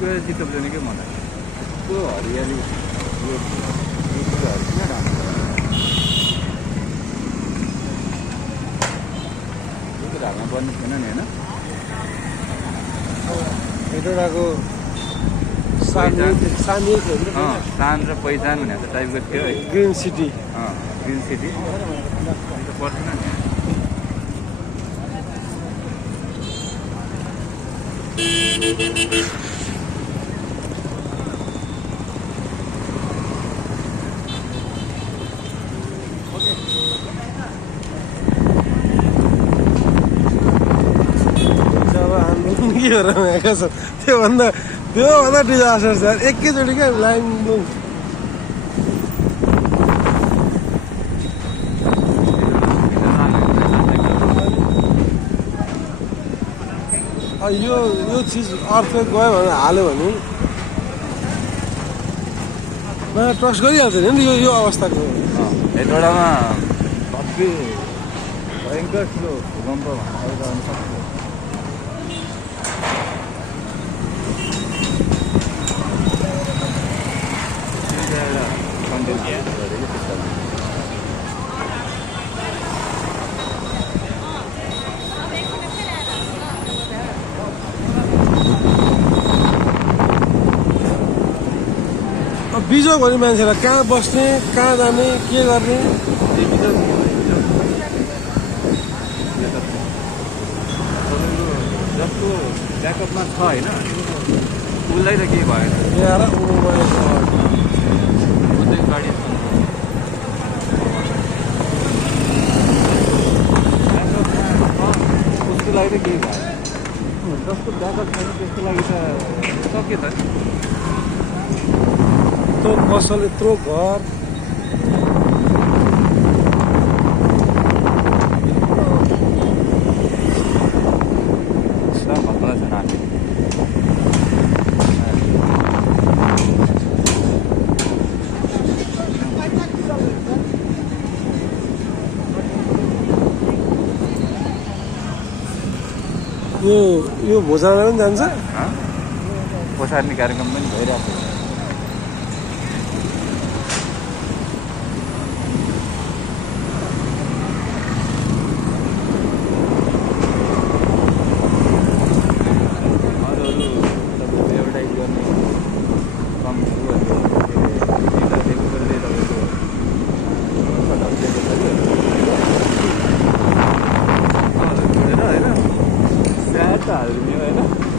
गएर चित्त बुझ्ने के मलाई यस्तो हरियाली यो कुराहरू किन राम्रो यो कुराहरूमा बन्नु थिएन नि होइन हेटौँडाको सानी स्थान र पहिचान भन्ने त टाइपको थियो है ग्रिन सिटी ग्रिन सिटी त पर्दैन नि जब हाम्रो के भएर आएका छ त्योभन्दा डिजास्टर छ एकैचोटि क्या लाइन यो चिज अर्थ गयो भनेर हाल्यो भने मलाई ट्रस्ट गरिहाल्दैन नि यो अवस्थाको हेटौडामा भव्य भयङ्कर ठुलो भूकम्प भनेर आउन सक्छ बिजोग भने मान्छेलाई कहाँ बस्ने कहाँ जाने के गर्ने जसको ब्याकअपमा छ होइन उसलाई त केही भएन गाडी उसको लागि त केही भएन जसको ब्याकअप छैन त्यसको लागि त सक्यो त यत्रो पसल यत्रो घर यो भोजनालय पनि जान्छ पोसार्ने कार्यक्रम पनि भइरहेको छ हाल्ने होइन